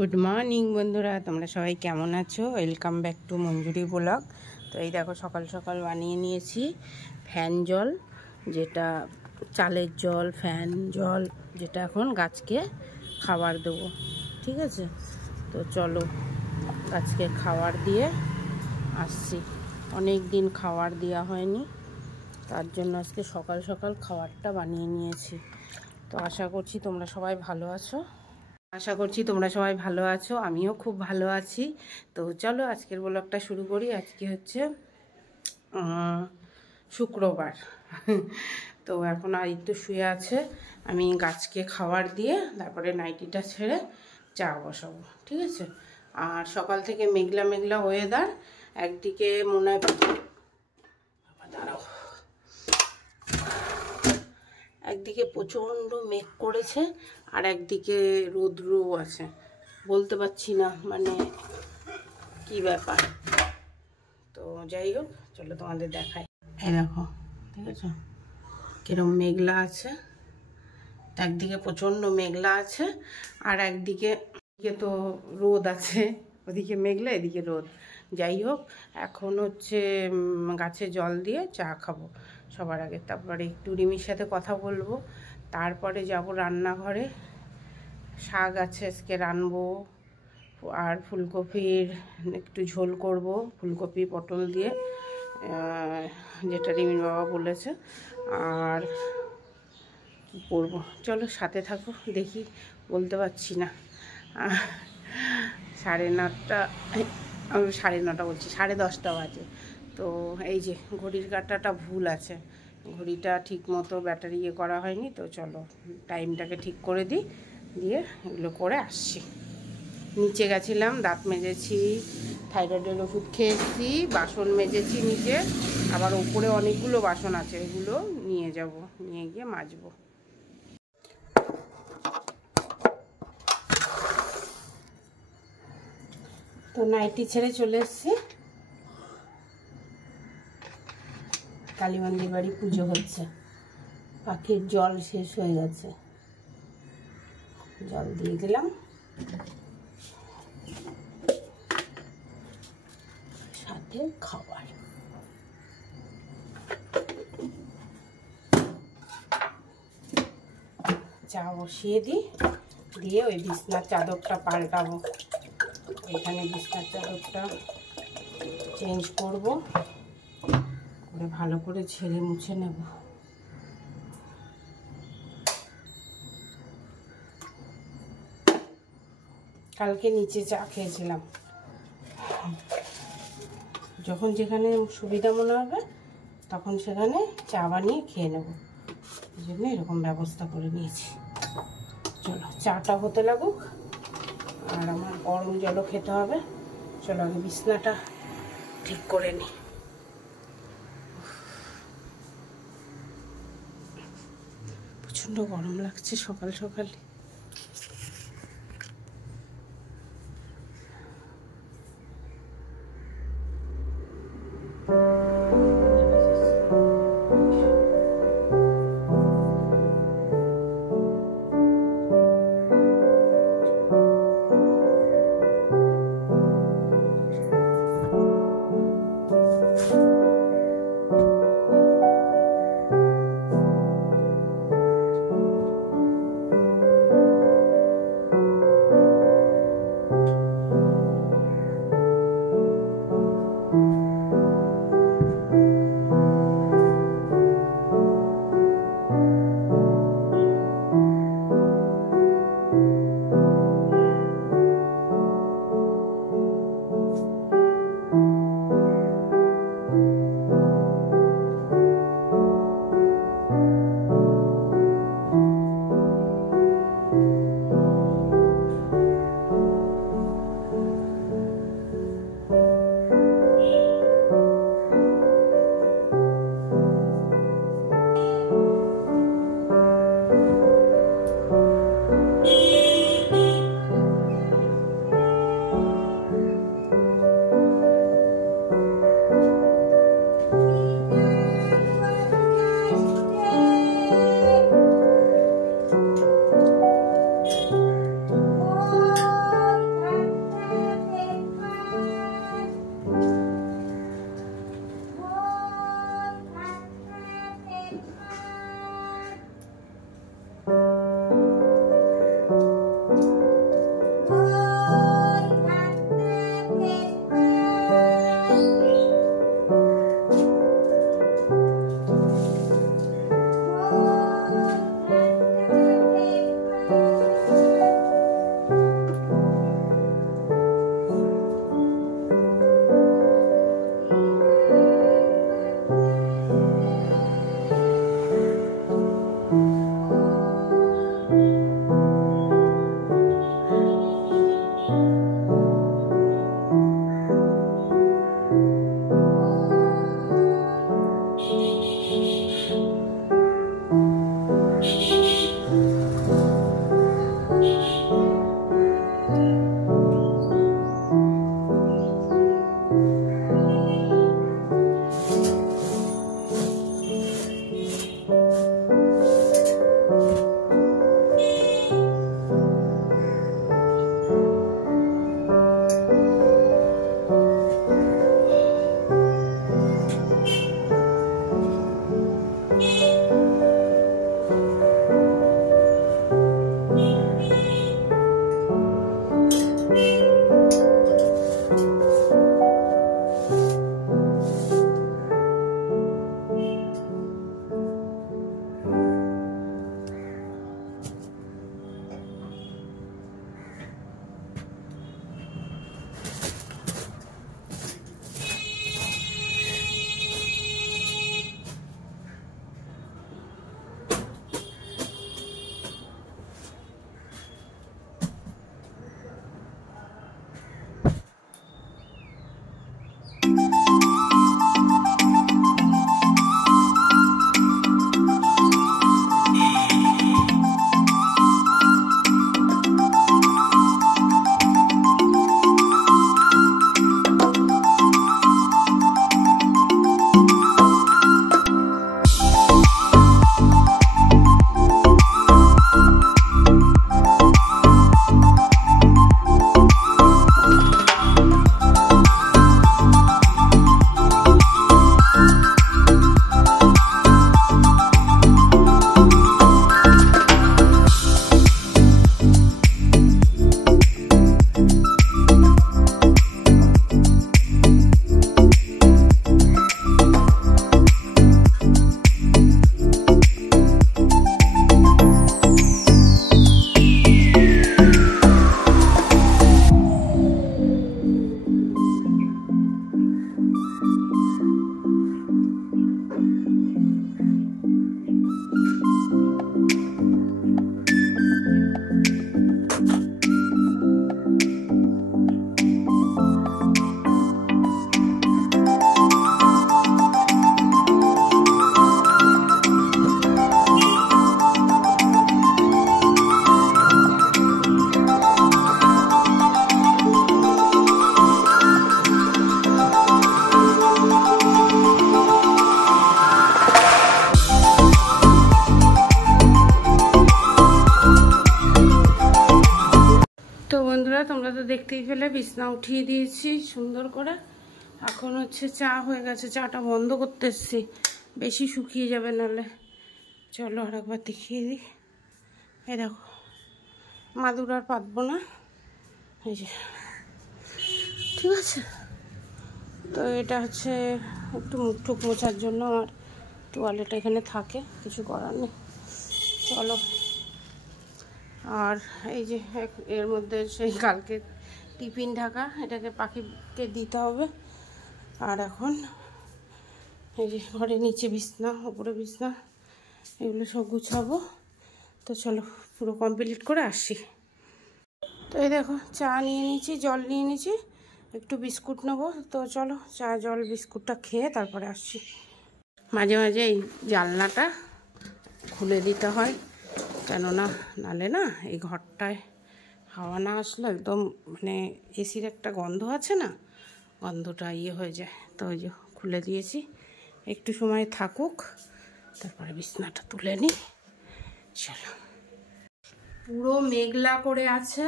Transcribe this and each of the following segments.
Good morning বন্ধুরা, তোমরা সবাই কেমন আছো? Welcome back to Manjuri blog. তো এই দেখো, সকাল সকাল বানিয়ে নিয়েছি ফ্যান জল, যেটা চালের জল, ফ্যান জল, যেটা এখন গাছকে খাবার দেবো। ঠিক আছে, তো চলো গাছকে খাবার দিয়ে আসছি। অনেক দিন খাবার দেওয়া হয়নি, তার জন্য আজকে সকাল সকাল খাবারটা বানিয়ে নিয়েছি। তো আশা করছি তোমরা সবাই ভালো আছো। আমিও খুব ভালো আছি। তো চলো আজকের ব্লগটা শুরু করি। আজকে হচ্ছে শুক্রবার। তো এখন আদিত্য শুয়ে আছে, আমি গাছকে খাবার দিয়ে তারপরে নাইটিটা ছেড়ে চা বসাবো। ঠিক আছে, আর সকাল থেকে মেঘলা মেঘলা ওয়েদার। একদিকে মনে হয়, দাঁড়াও, একদিকে প্রচণ্ড মেঘ করেছে আর একদিকে রৌদ্রও আছে। বলতে পারছি না মানে কি ব্যাপার। তো যাই হোক, চলো তোমাদের দেখাই। এই দেখো, ঠিক আছে, কিরম মেঘলা আছে। একদিকে প্রচণ্ড মেঘলা আছে আর একদিকে তো রোদ আছে। ওদিকে মেঘলা, এদিকে রোদ। যাই হোক, এখন হচ্ছে গাছে জল দিয়ে চা খাবো সবার আগে, তারপরে একটু রিমির সাথে কথা বলবো, তারপরে যাব রান্নাঘরে। শাক আছে আজকে রানবো, আর ফুলকপির একটু ঝোল করব, ফুলকপি পটল দিয়ে, যেটা রিমির বাবা বলেছে। আর কি করব, চলো সাথে থাকো, দেখি, বলতে পারছি না। 9:30 বলছি, 10:30 বাজে। তো এই যে ঘড়ির কাঁটাটা ভুল আছে, ঘড়িটা ঠিক মতো ব্যাটারি করা হয়নি। তো চলো টাইমটাকে ঠিক করে দিই, দিয়ে এগুলো করে আসছি। নিচে গেছিলাম, দাঁত মেজেছি, থাইরয়েডের ওষুধ খেয়েছি, বাসন মেজেছি নিচে, আবার উপরে অনেকগুলো বাসন আছে, এগুলো নিয়ে যাব, নিয়ে গিয়ে মাজবো। তো নাইটি ছেড়ে চলে এসেছি। কালী মন্দির বাড়ি পুজো হচ্ছে, পাখির জল শেষ হয়ে গেছে, জল দিয়ে দিলাম। সাথে খাবার, চা বসিয়ে দিই, দিয়ে ওই বিছনার চাদরটা পাল্টাবো। এখানে বিছনার চাদরটা চেঞ্জ করব, করে ভালো করে ঝেড়ে মুছে নেব। কালকে নিচে চা খেয়েছিলাম, যখন যেখানে সুবিধা মনে হবে তখন সেখানে চা বানিয়ে খেয়ে নেব, এই জন্য এরকম ব্যবস্থা করে নিয়েছি। চলো চাটা হতে লাগুক, আর আমার গরম জলও খেতে হবে। চলো আগে বিছনাটা ঠিক করে নিই। প্রচণ্ড গরম লাগছে সকাল সকালে। তোমরা তো দেখতেই পেলে, বিছনা উঠিয়ে দিয়েছি সুন্দর করে। এখন হচ্ছে চা হয়ে গেছে, চাটা বন্ধ করতে এসছি, বেশি শুকিয়ে যাবে নাহলে। চলো আর একবার দেখিয়ে দিই। এই দেখো, মাদুর আর পাতবো না, এই যে, ঠিক আছে। তো এটা হচ্ছে একটু মুখ টুক মোছার জন্য, আর তোয়ালেটা এখানে থাকে, কিছু করার নেই। চলো। আর এই যে এর মধ্যে সেই কালকে টিফিন ঢাকা, এটাকে পাখিকে দিতে হবে। আর এখন এই যে ঘরে নিচে বিছনা, উপরে বিছনা, এগুলো সব গুছাবো। তো চলো পুরো কমপ্লিট করে আসি। তো এই দেখো, চা নিয়ে নিয়েছি, জল নিয়ে নিয়েছি, একটু বিস্কুট নেবো। তো চলো চা জল বিস্কুটটা খেয়ে তারপরে আসছি। মাঝে মাঝে এই জানলাটা খুলে দিতে হয়, কেননা নালে না এই ঘরটায় হাওয়া না আসলে একদম মানে এসির একটা গন্ধ আছে না, গন্ধটা হয়ে যায়। তো ওই যে খুলে দিয়েছি, একটু সময় থাকুক, তারপরে বিছনাটা তুলে নিই। চলো। পুরো মেঘলা করে আছে,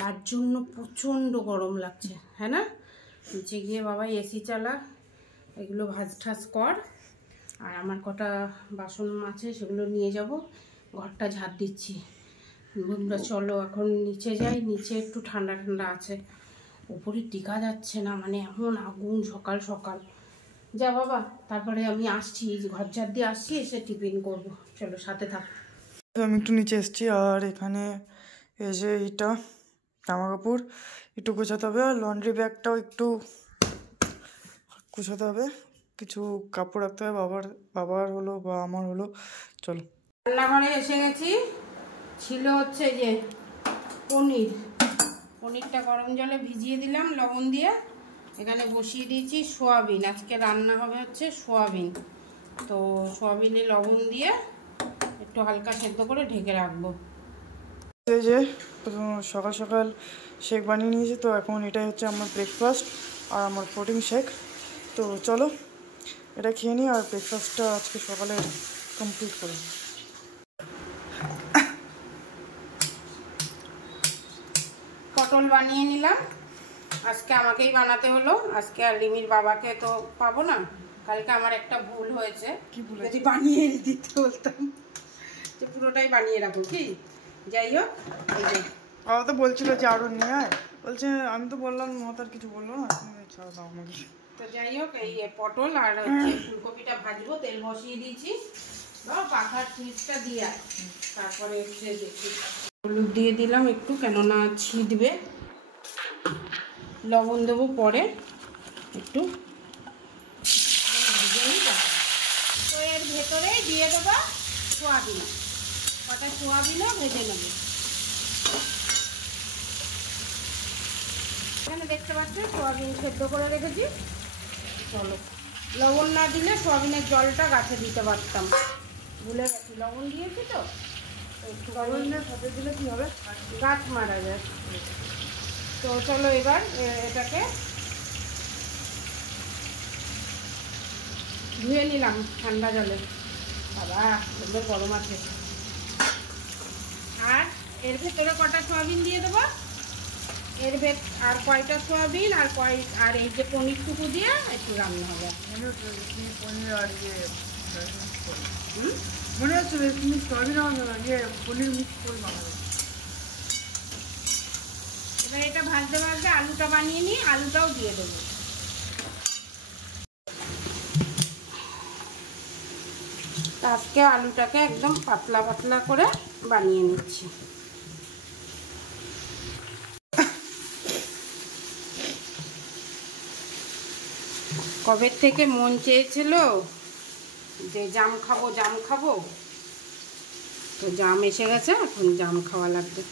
তার জন্য প্রচণ্ড গরম লাগছে, হ্যাঁ না? নিচে গিয়ে বাবা এসি চালা, এগুলো ভাজ ঠাজ কর, আর আমার কটা বাসন আছে সেগুলো নিয়ে যাব। ঘরটা ঝাড় দিচ্ছি, বন্ধুরা চলো এখন নিচে যাই, নিচে একটু ঠান্ডা ঠান্ডা আছে, উপরে টিকা যাচ্ছে না, মানে এমন আগুন সকাল সকাল। যা বাবা, তারপরে আমি আসছি, ঘর ঝাড় দিয়ে আসছি, এসে টিফিন করব। চলো সাথে থাক। আমি একটু নিচে এসেছি, আর এখানে এই যে এইটা জামা কাপড় একটু গোছাতে হবে, আর লন্ড্রি ব্যাগটাও একটু গোছাতে হবে, কিছু কাপড় রাখতে হবে, বাবার হলো বা আমার হলো। চলো রান্নাঘরে এসে গেছি। ছিল হচ্ছে যে পনিরটা গরম জলে ভিজিয়ে দিলাম লবণ দিয়ে, এখানে বসিয়ে দিয়েছি সোয়াবিন। আজকে রান্না হবে হচ্ছে সোয়াবিন, তো সোয়াবিনে লবণ দিয়ে একটু হালকা সেদ্ধ করে ঢেকে রাখবো। এই যে সকাল সকাল শেক বানিয়ে নিয়েছি, তো এখন এটাই হচ্ছে আমার ব্রেকফাস্ট আর আমার প্রোটিন শেক। তো চলো এটা খেয়ে নিই আর ব্রেকফাস্টটা আজকে সকালে কমপ্লিট করি। পটল বানিয়ে নিলাম, আজকে আমাকেই বানাতে হলো। আজকে আর রিমির বাবাকে তো পাবো না। কালকে আমার একটা ভুল হয়েছে, যদি বানিয়ে দিতে বলতাম যে পুরোটাই বানিয়ে রাখো কি। যাই হোক, বাবা তো বলছিল যে আরও নিয়ে আয়, বলছে আমি তো বললাম মতার কিছু বললো না, ছাড়া দাও আমাকে। তো যাই হোক, এই পটল আর ফুলকপিটা ভাজবো, তেল বসিয়ে দিয়েছি। পাখার সুইচটা দিয়ে তারপরে হচ্ছে দেখি হলুদ দিয়ে দিলাম একটু, কেননা ছিটবে। লবণ দেবো পরে একটু। তো এর ভেতরে দিয়ে দেবো সোয়াবিন, কটা সোয়াবিনও ভেজে নেব। এখানে দেখতে পাচ্ছ সোয়াবিন সেদ্ধ করে রেখেছি। চলো, লবণ না দিলে সোয়াবিনের জলটা গাছে দিতে পারতাম, ভুলে গেছি। লবণ দিয়েছি তো একটু, লবণ সাথে দিলে কী হবে, গাছ মারা যায়। তো চলো এবার এটাকে ধুয়ে নিলাম ঠান্ডা জলে। বাবা সুন্দর গরম আছে। আর এর ভেতরে কটা সোয়াবিন দিয়ে দেবো, আর কয়টা সোয়াবিন আর এই যে পনিরটুকু দিয়ে একটু রান্না হবে। পনির আর মনে হচ্ছে সোয়াবিন পনির মিক্স করে বানাবো। এবার এটা ভাজতে ভাজতে আলুটা বানিয়ে নিই, আলুটাও দিয়ে দেবো। আজকে আলুটাকে একদম পাতলা পাতলা করে বানিয়ে নিচ্ছি। কবে থেকে মন চেয়েছিল যে জাম খাবো, তো জাম এসে গেছে, এখন জাম খাওয়া লাগবে।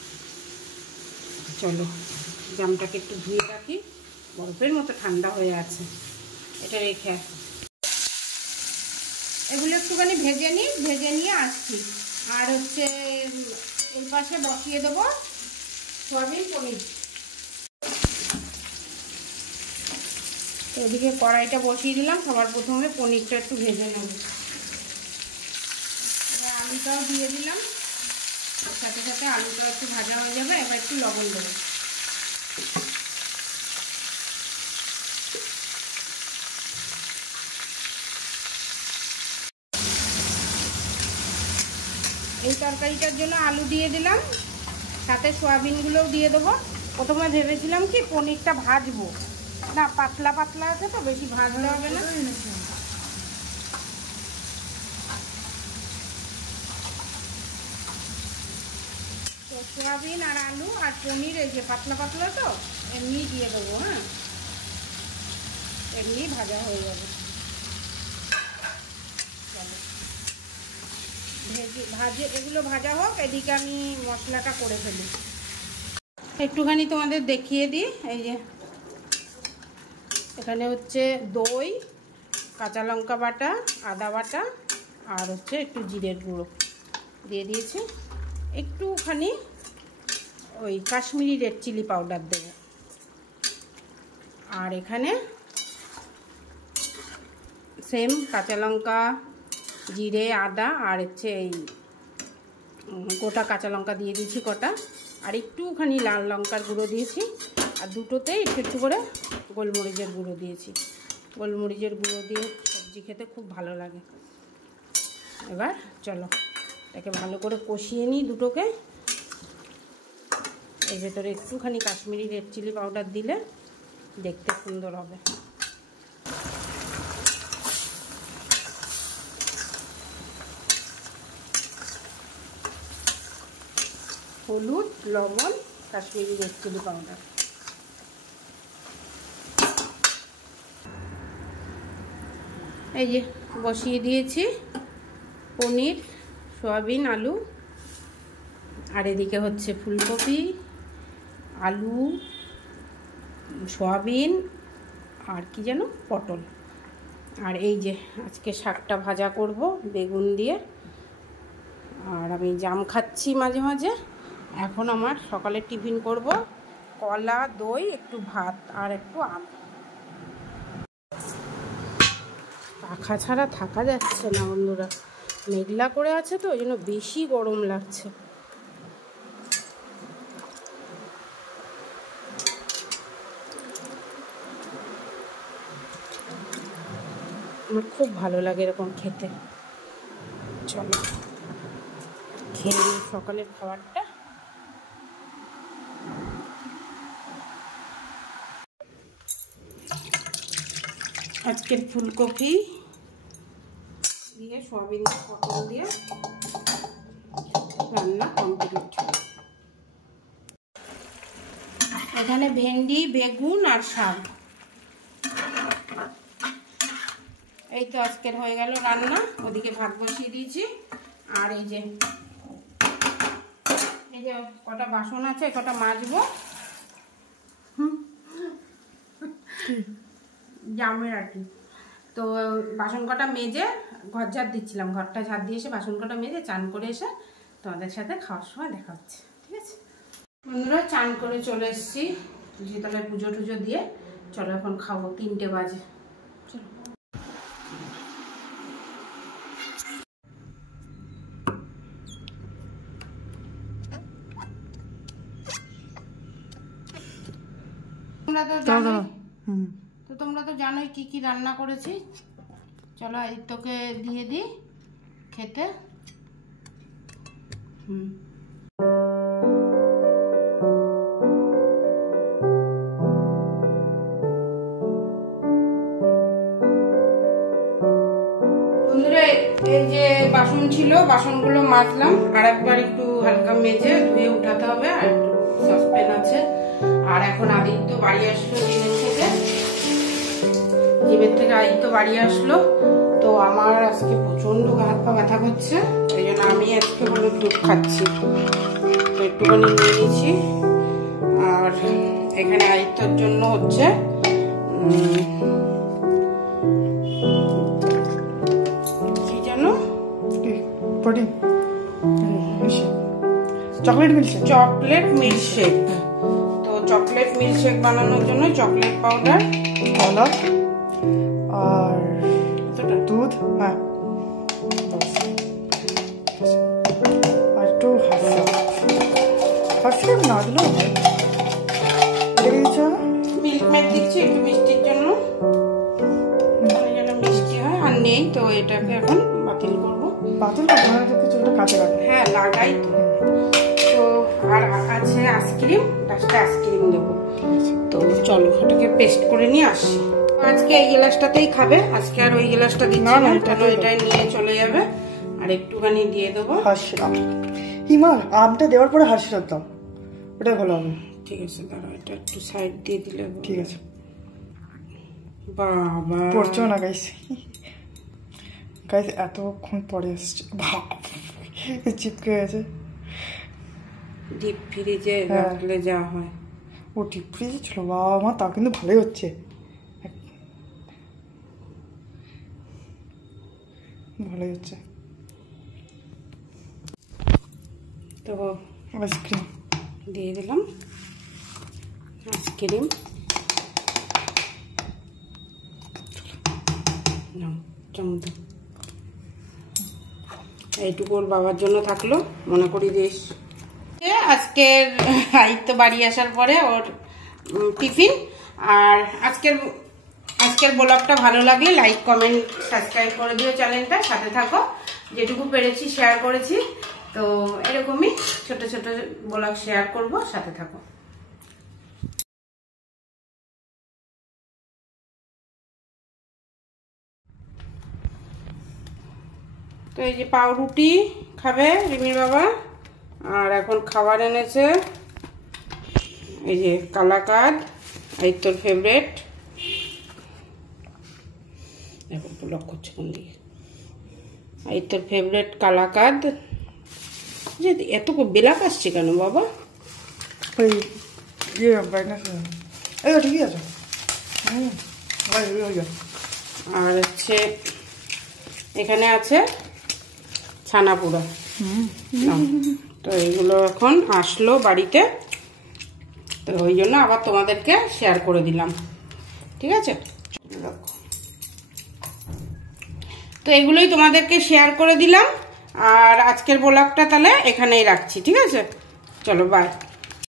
চলো জামটাকে একটু ধুয়ে রাখি, বরফের মতো ঠান্ডা হয়ে আছে, এটা রেখে আসি। এগুলো একটুখানি ভেজে নিয়ে আসছি। আর হচ্ছে এর পাশে বসিয়ে দেবো সোয়াবিন পনির। এদিকে কড়াইটা বসিয়ে দিলাম, সবার প্রথমে পনিরটা একটু ভেজে নেব। এবার আলুটাও দিয়ে দিলাম, সাথে সাথে আলুটাও একটু ভাজা হয়ে যাবে। এবার একটু লবণ দেবো। এই তরকারিটার জন্য আলু দিয়ে দিলাম, সাথে সোয়াবিনগুলোও দিয়ে দেবো। প্রথমে ভেবেছিলাম কি পনিরটা ভাজবো না, পাতলা পাতলা আছে তো বেশি ভাজতে হবে না। তো সোয়াবিন আর আলু আর পনির এই যে পাতলা পাতলা তো এমনি দিয়ে দেবো। হ্যাঁ, এমনি ভাজা হয়ে যাবে। এগুলো ভাজা হোক, এদিকে আমি মশলাটা করে ফেলি। একটুখানি তোমাদের দেখিয়ে দিই। এই যে এখানে হচ্ছে দই, কাঁচা লঙ্কা বাটা, আদা বাটা, আর হচ্ছে একটু জিরের গুঁড়ো দিয়ে দিয়েছি। একটুখানি ওই কাশ্মীরি রেড চিলি পাউডার দেব। আর এখানে সেম কাঁচা লঙ্কা, জিরে, আদা আর হচ্ছে এই গোটা কাঁচা লঙ্কা দিয়ে দিয়েছি কটা, আর একটুখানি লাল লঙ্কার গুঁড়ো দিয়েছি, আর দুটোতেই একটু একটু করে গোলমরিচের গুঁড়ো দিয়েছি। গোলমরিচের গুঁড়ো দিয়ে সবজি খেতে খুব ভালো লাগে। এবার চলো এটাকে ভালো করে কষিয়ে নিই দুটোকে। এর ভেতরে একটুখানি কাশ্মীরি রেড চিলি পাউডার দিলে দেখতে সুন্দর হবে। হলুদ, লবণ, কাশ্মীরি রেড চিলি পাউডার। এই যে বসিয়ে দিয়েছি পনির, সয়াবিন, আলু, আর এদিকে হচ্ছে ফুলকপি, আলু, সয়াবিন আর কি যেন পটল। আর এই যে আজকে শাকটা ভাজা করব বেগুন দিয়ে। আর আমি জাম খাচ্ছি মাঝে মাঝে। এখন আমার সকালে টিফিন করব কলা, দই, একটু ভাত আর একটু আম। পাখা ছাড়া থাকা যাচ্ছে না বন্ধুরা, মেঘলা করে আছে তো ওই জন্য বেশি গরম লাগছে। আমার খুব ভালো লাগে এরকম খেতে। চলো খেয়ে নিই সকালের খাবারটা। আজকের ফুলকপি দিয়ে সয়াবিন দিয়ে পটল দিয়ে রান্না কমপ্লিট। এখানে ভেন্ডি, বেগুন আর শাক। এই তো আজকের হয়ে গেল রান্না। ওদিকে ভাত বসিয়ে দিয়েছি। আর এই যে কটা বাসন আছে, কটা মাজবো জামের আর কি। তো বাসন কটা মেজে ঘর ঝাড় দিচ্ছিলাম, ঘরটা ঝাড় দিয়ে এসে বাসন কটা মেজে চান করে এসে তোমাদের সাথে খাওয়ার সময় দেখা হচ্ছে। ঠিক আছে বন্ধুরা, চান করে চলে এসেছি, তুলসীতলায় পুজো টুজো দিয়ে। চলো এখন খাবো, 3টে বাজে। চলো তোমরা তো জানোই কি কি রান্না করেছি। চলো আদিত্যকে দিয়ে দিই খেতে। বন্ধুরা এই যে বাসন ছিল, বাসনগুলো মাজলাম। আর একবার একটু হালকা মেজে ধুয়ে উঠাতে হবে। আর একটু সসপ্যান আছে। আর এখন আদিত্য বাড়ি আসলো জিমের থেকে আদিত্য বাড়ি আসলো। তো আমার আজকে প্রচন্ড হাত পা ব্যথা করছে, ওই জন্য আমি আজকে হলুদ দুধ খাচ্ছি। তো একটুখানি নিয়ে নিয়েছি। আর এখানে আদিত্যর জন্য হচ্ছে কি যেন চকলেট মিল্কশেক। Chocolate milkshake. তো চকলেট মিল্কশেক বানানোর জন্য চকলেট পাউডার, কলা আর দুধ, হ্যাঁ, আর একটু হাফ না দিল মিল্ক মেড দিচ্ছি একটু মিষ্টির জন্য, যেন মিষ্টি হয়। আর নেই তো এটাকে এখন বাতিল করবো। বাতিল করবো কিছুটা কাজে লাগবে। হ্যাঁ লাগাই তো। তো আর আছে আইসক্রিম, লাস্টে আইসক্রিম দেবো। তো চলো এটাকে পেস্ট করে নিয়ে আসি। আজকে এই গ্লাসটাতেই খাবে, আজকে আর ওই গ্লাসটা দিচ্ছি না, এটাই নিয়ে চলে যাবে। আর একটুখানি দিয়ে দেবো হাসিরাম। হিমা আমটা দেওয়ার পরে হাসিরাম দাও, ওটাই ভালো হবে। ঠিক আছে দাঁড়াও, এটা একটু সাইড দিয়ে দিলে ঠিক আছে। বাবা পড়ছো না গাইস, গাইস এতক্ষণ পরে আসছে, চিপকে গেছে। ডিপ ফ্রিজে রাখলে যা হয়। ও ডিপ ফ্রিজে ছিল, বাবা মা, তা কিন্তু ভালোই হচ্ছে, ভালোই হচ্ছে। তো আইসক্রিম দিয়ে দিলাম, আইসক্রিম চামচ। এইটুকু ওর বাবার জন্য থাকলো, মনে করি দিস। আজকের আদিত্য বাড়ি আসার পরে ওর টিফিন। আর আজকের ব্লগটা ভালো লাগলে লাইক, কমেন্ট, সাবস্ক্রাইব করে দিও চ্যানেলটা, সাথে থাকো। যেটুকু পেরেছি শেয়ার করেছি। তো তো এরকমই ছোট ছোট ব্লগ শেয়ার করব, সাথে থাকো। তো এই যে পাউরুটি খাবে রিমির বাবা, আর এখন খাবার এনেছে এই যে কালাকাদ, এই তোর ফেভারিট। এখন ব্লগ করছে কোন দিকে? এই তোর ফেভারিট কালাকাদ। যে এত বেলাক আসছে কেন বাবা? ওই ব্রাইটনেস এই ঠিকই আছে। আর হচ্ছে এখানে আছে ছানা পোড়া। তো এইগুলো এখন আসলো বাড়িতে, তো ওই জন্য আবার তোমাদেরকে শেয়ার করে দিলাম, ঠিক আছে? তো এগুলোই তোমাদেরকে শেয়ার করে দিলাম, আর আজকের ব্লগটা তাহলে এখানেই রাখছি, ঠিক আছে? চলো বাই।